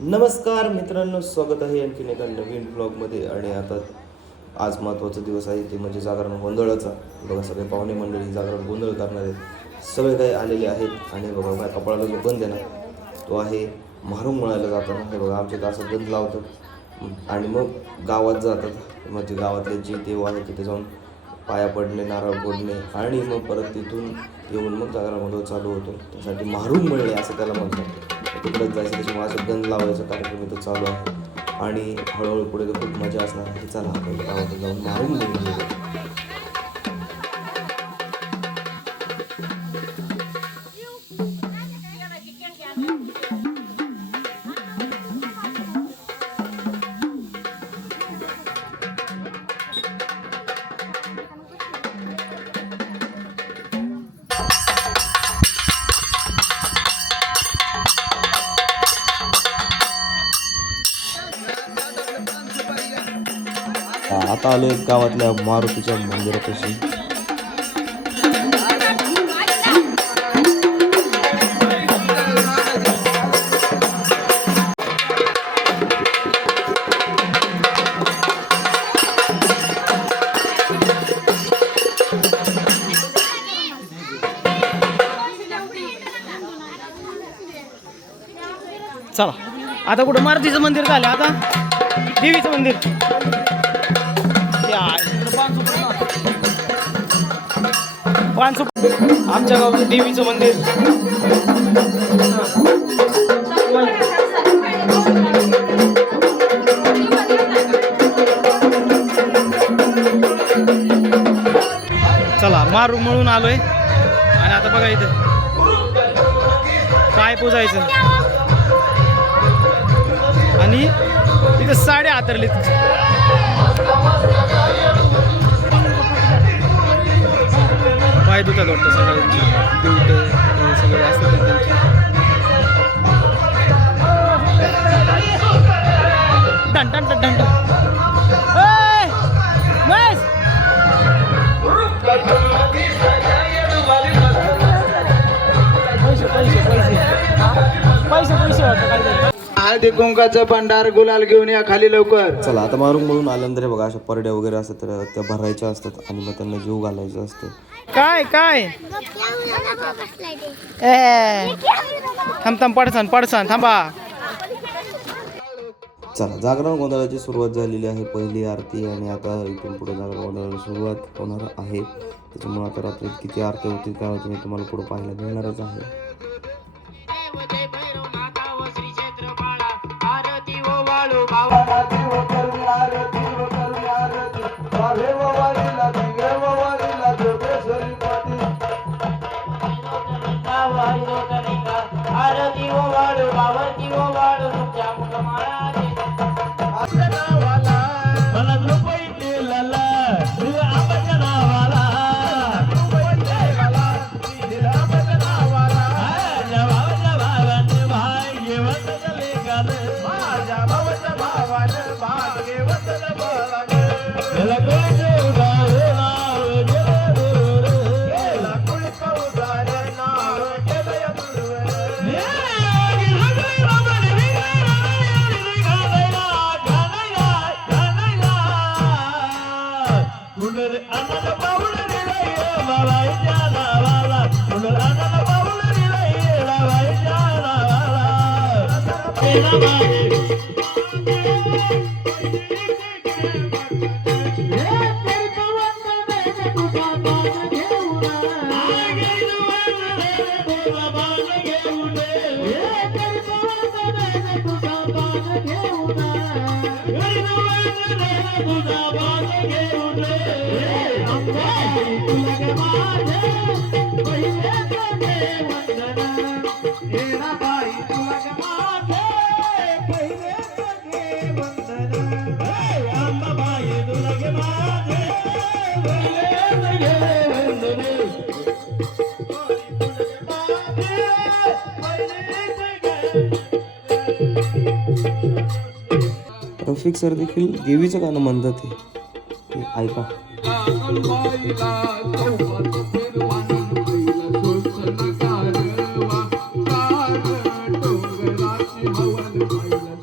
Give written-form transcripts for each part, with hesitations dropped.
नमस्कार मित्रांनो, स्वागत आहे आणखीन एका नवीन ब्लॉगमध्ये. आणि आता आज महत्त्वाचा दिवस आहे, ते म्हणजे जागरण गोंधळाचा. बघा, सगळे पाहुणे मंडळी जागरण गोंधळ करणार आहेत, सगळे काही आलेले आहेत. आणि बघा, माझ्या कपाळाला जो गंध आहे ना, तो आहे म्हारुंग मळायला जाताना. हे बघा, आमच्या तर असं गंध लावतात आणि मग गावात जातात. म्हणजे गावातले जे देव आहेत तिथे जाऊन पाया पडणे, नारळ फोडणे आणि मग परत तिथून येऊन मग जागरण गोंधळ चालू होतो. त्यासाठी म्हारुंग मळणे असं त्याला म्हणतात. तिकडेच जायचं, त्याच्यामुळे असं गंध लावायचा कार्यक्रम इथं चालू आहे. आणि हळूहळू पुढे तर खूप मजा असणार आहे. चला आपण गावात जाऊन म्हारुंग मळणे. आता आलोय गावातल्या मारुतीच्या मंदिरापाशी. चला आता कुठं मारुतीचं मंदिर झालं, आता देवीचं मंदिर. आमच्या गावचं देवीचं मंदिर. चला मारू मळून आलोय आणि आता बघा इथं पाय पुजायचं आणि इथं साड्या हातरलीत. पाय दुखतात वाटतं सगळ्यांची, दिवटे हे सगळे असतात त्यांची. टन टन टन टन पैसे वाटतं. हळदी कुंकाचं भंडार गुलाल घेऊन या खाली लवकर. चला आता मारून म्हणून आल्यानंतर बघा, अशा परड्या वगैरे असतात तर त्या भरायच्या असतात आणि मग त्यांना जीव घालायचं असतं. काय काय थांब पडसान थांबा. चला, जागरण गोंधळाची सुरुवात झालेली आहे. पहिली आरती आणि आता इथून पुढे जागरण गोंधळाला सुरुवात होणार आहे. त्याच्यामुळे आता रात्री किती आरती होतील काय होती मी तुम्हाला पुढे पाहायला मिळणारच आहे. रफिक सर देखील देवीचं गाणं म्हणतात, हे ऐका. हवन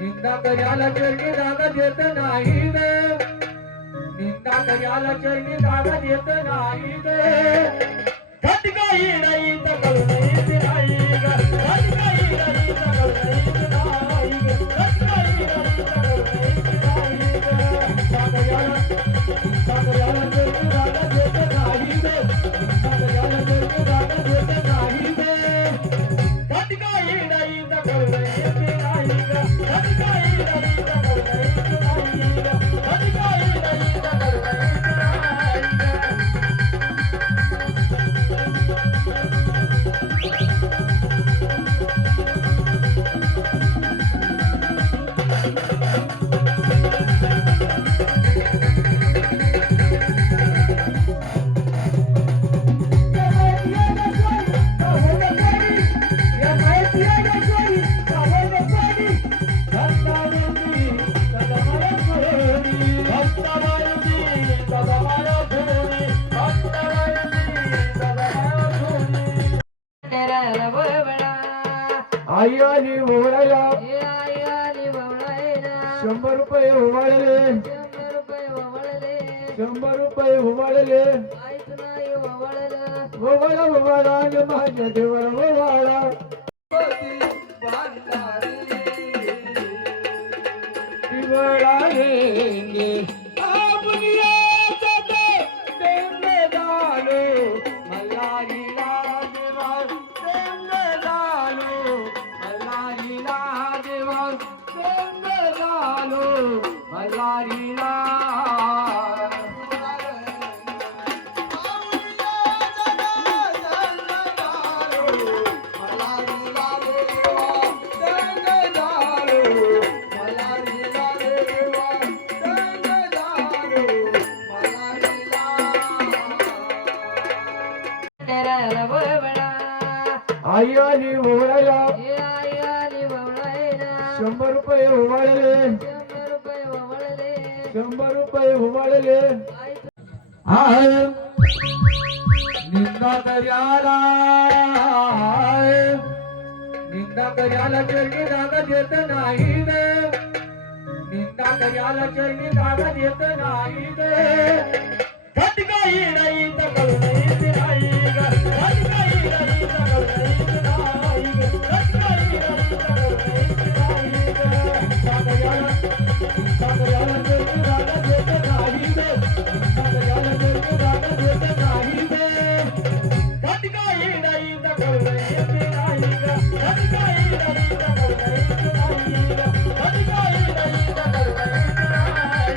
निंदा कर्याला चरणी दागा देत नाही ग निंदा कर्याला चरणी दागा देत नाही ग खटकाई नाही तर कळून नाही ग खटकाई नाही तर कळून नाही ग खटकाई नाही तर कळून नाही ग निंदा कर्याला चरणी दागा देत नाही ग निंदा कर्याला चरणी दागा देत नाही ग खटकाई नाही तर कळून नाही ग खटकाई नाही तर कळून नाही ग खटकाई नाही तर कळून नाही ग आई आली ओवाळायला 100 रुपये ओवाळले 100 रुपये ओवाळले ओवाळा ओवाळा न माझ्या देवाला ओवाळा ओवाळाले आपनिया सते देवने दालो मल्हारी देवा देवने दालो मल्हारी देवा देवने दालो मल्हारी आई आली ओवाळायला 100 रुपये ओवाळले 100 रुपये ओवाळले निंदा कर्याला चरणी दागा देत नाही ग निंदा कर्याला चरणी दागा देत नाही ग खटकाई नाही तर कळून नाही ग खटकाई नाही तर कळून नाही ग खटकाई नाही तर कळून नाही ग निंदा कर्याला चरणी दागा देत नाही ग निंदा कर्याला चरणी दागा देत नाही ग खटकाई नाही तर कळून नाही ग खटकाई नाही तर कळून नाही ग खटकाई नाही तर कळून नाही ग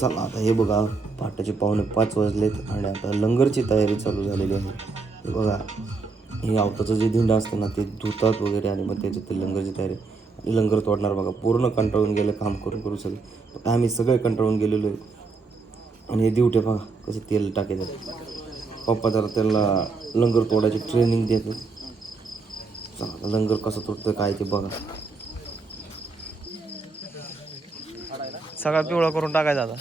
चला आता हे बघा पहाटेचे 4:45 वाजलेत आणि आता लंगरची तयारी चालू झालेली आहे. हे बघा हे आवताचं जे धिंड असतं ना ते धुतात वगैरे आणि मग त्याच्यात ते लंगरची तयारी आणि लंगर तोडणार बघा. पूर्ण कंटाळून गेलं काम करून करू सगळे. आम्ही सगळे कंटाळून गेलेलो आहे. आणि हे दिवटे बघा कसे तेल टाकायचं. पप्पा जरा त्यांना लंगर तोडायची ट्रेनिंग देतात. चला लंगर कसं तोडतं काय ते बघा. सगळा पिवळा करून टाकायचा आता.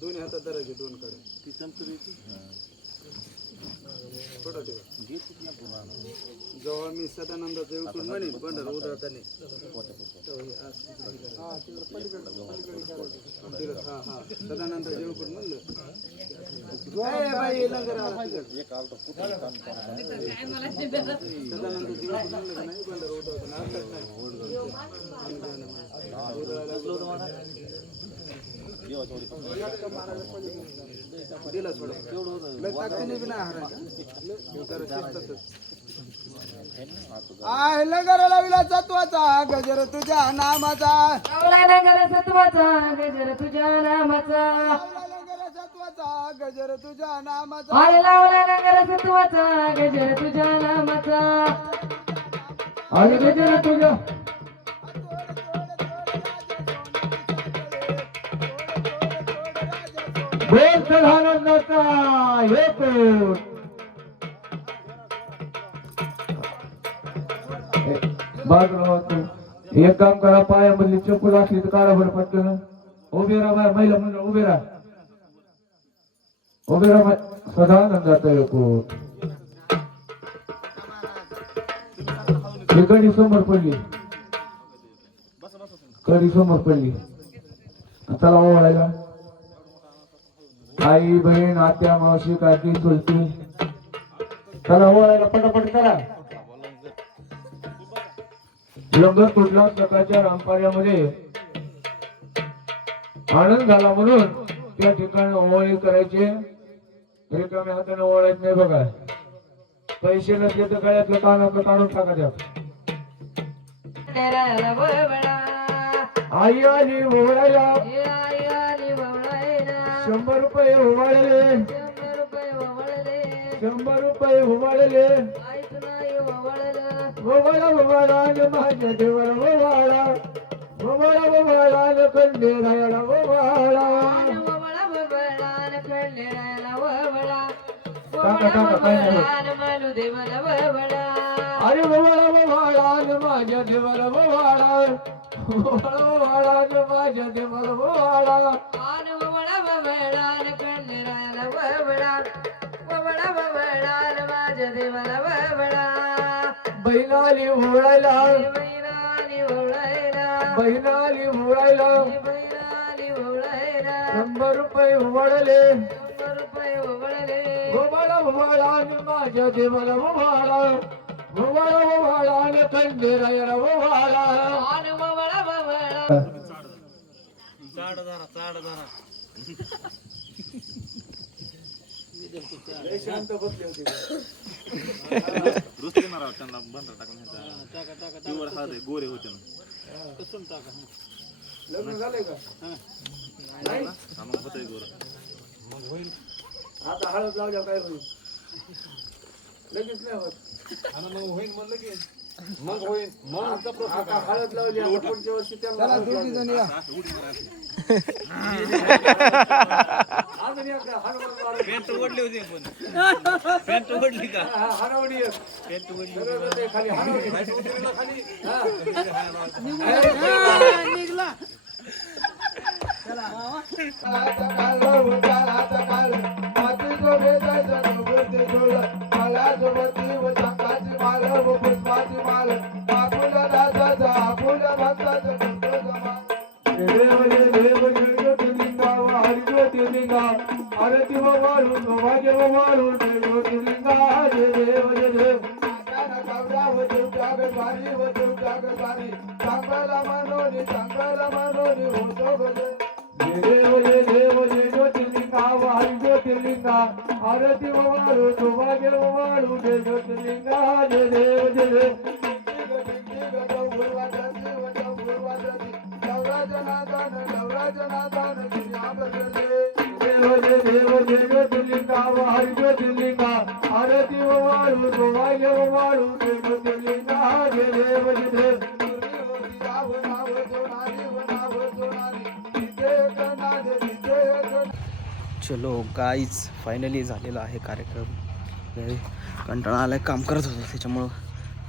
दोन्ही हातात धरायचे दोन कडे जेव्हा मी सदानंदाचा येऊन म्हणेन पंढर उदळताना सदानंद येऊन म्हणलं लंगर नाही पंढर उदळताना दिला थोडं ताकदीने बी नाही हारायचं. लंगर लाविला सत्वाचा गजर तुझ्या नामाचा. लंगर सत्वाचा गजर तुझ्या नामाचा. लंगर सत्वाचा गजर तुझ्या नामाचा. अरे लावला लंगर सत्वाचा गजर तुझ्या नामाचा. अरे गजर तुझ्या एक काम करा पायामधली चप्पल असली तर काढा बरं पटकन. उभे राहा महिला म्हणलं उभे राहा सदानंदाचा एकूट ही कडी समोर पडली. कडी समोर पडली. चला ओवाळायला आई बहीण आत्या मावशी काकी चुलती चला ओवाळायला पटापट करा. लंगर तुटला सकाळच्या रामकार्यामध्ये आनंद झाला म्हणून त्या ठिकाणी ओवाळी करायचे. रिकाम्या हाताने ओवाळायचं नाही बघा. पैसे नसले तर गळ्यातलं कानातलं काढून टाकायचं. आई आली ओवाळायला 100 रुपये ओवाळले. 100 रुपये ओवाळले. ओवाळा माझ्या देवर ओवाळा. ओवाळा खंडेरायाला ओवाळा. अरे ओवाळा माझ्या देवर ओवाळा. ओवाळा माझ्या देवर ओवाळा. बहिणाली ओवाळायला. बहिणाली ओवाळायला 100 रुपये ओवाळले. ओवाळा माझ्या देवाला ओवाळा. ओवाळा खंडेरायाला ओवाळा. शांत बसले होते. गोरे होते ना. लग्न झालंय का? नाही आता हळद लावल्या काय होईल? लगेच नाही होत. मग होईल म्हणलं की मग होईल. मग आता हळद लावली आता पुढच्या वर्षी त्याला दोघी जण या. पॅन्ट ओढली होती पण. पॅन्ट ओढली का? हरवडी पॅन्ट ओढली खाली हरवडी खाली निघला. मला बारी व तुझ्याग बारी चांगला मनोनी होतो भजन जय ज्योतिर्लिंगा वारी ज्योतिर्लिंगा आरती वाळू तुभाग्य वाळू जय ज्योतिर्लिंगा जय देव जय देव जय ज्योतिर्लिंगा वारी ज्योतिर्लिंगा आरती वाळू तुभाग्य वाळू जय ज्योतिर्लिंगा जय देव जय चलो गाईज फायनली झालेला आहे कार्यक्रम. लय कंटाळा आलाय, काम करत होतो त्याच्यामुळं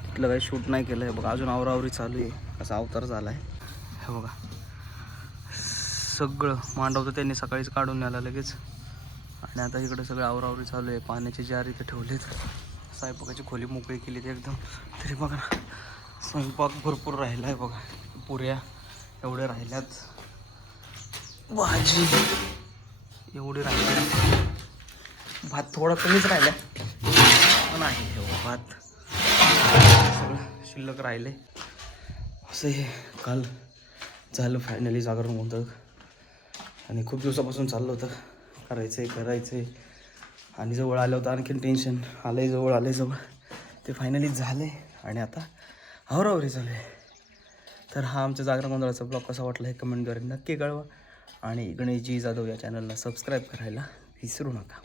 तिथलं काही शूट नाही केलं आहे बघा. अजून आवरावरी चालू आहे, असा अवतार झाला आहे हे बघा. सगळं मांडव तर त्यांनी सकाळीच काढून न्याला लगेच. आणि आता इकडं सगळं आवरावरी चालू आहे. पाण्याचे जार इथे ठेवलेत, स्वयंपाकाची खोली मोकळी केली ते एकदम. तरी बघा ना स्वयंपाक भरपूर राहिला आहे बघा. पुऱ्या एवढ्या राहिल्यात, भाजी एवढी राहिली, भात थोडा कमीच राहिला पण आहे हे भात सगळं शिल्लक राहिले. असं हे काल झालं फायनली जागरण गोंधळ. आणि खूप दिवसापासून चाललं होतं करायचं आहे आणि जवळ आलं होतं आणखीन टेन्शन आलं जवळ ते फायनली झालं आणि आता आवरावरी चालू आहे. तर हा आमच्या जागरण गोंधळाचा ब्लॉग कसा वाटला हे कमेंटद्वारे नक्की कळवा. आणि गणेशजी जाधव या चॅनलला सबस्क्राईब करायला विसरू नका.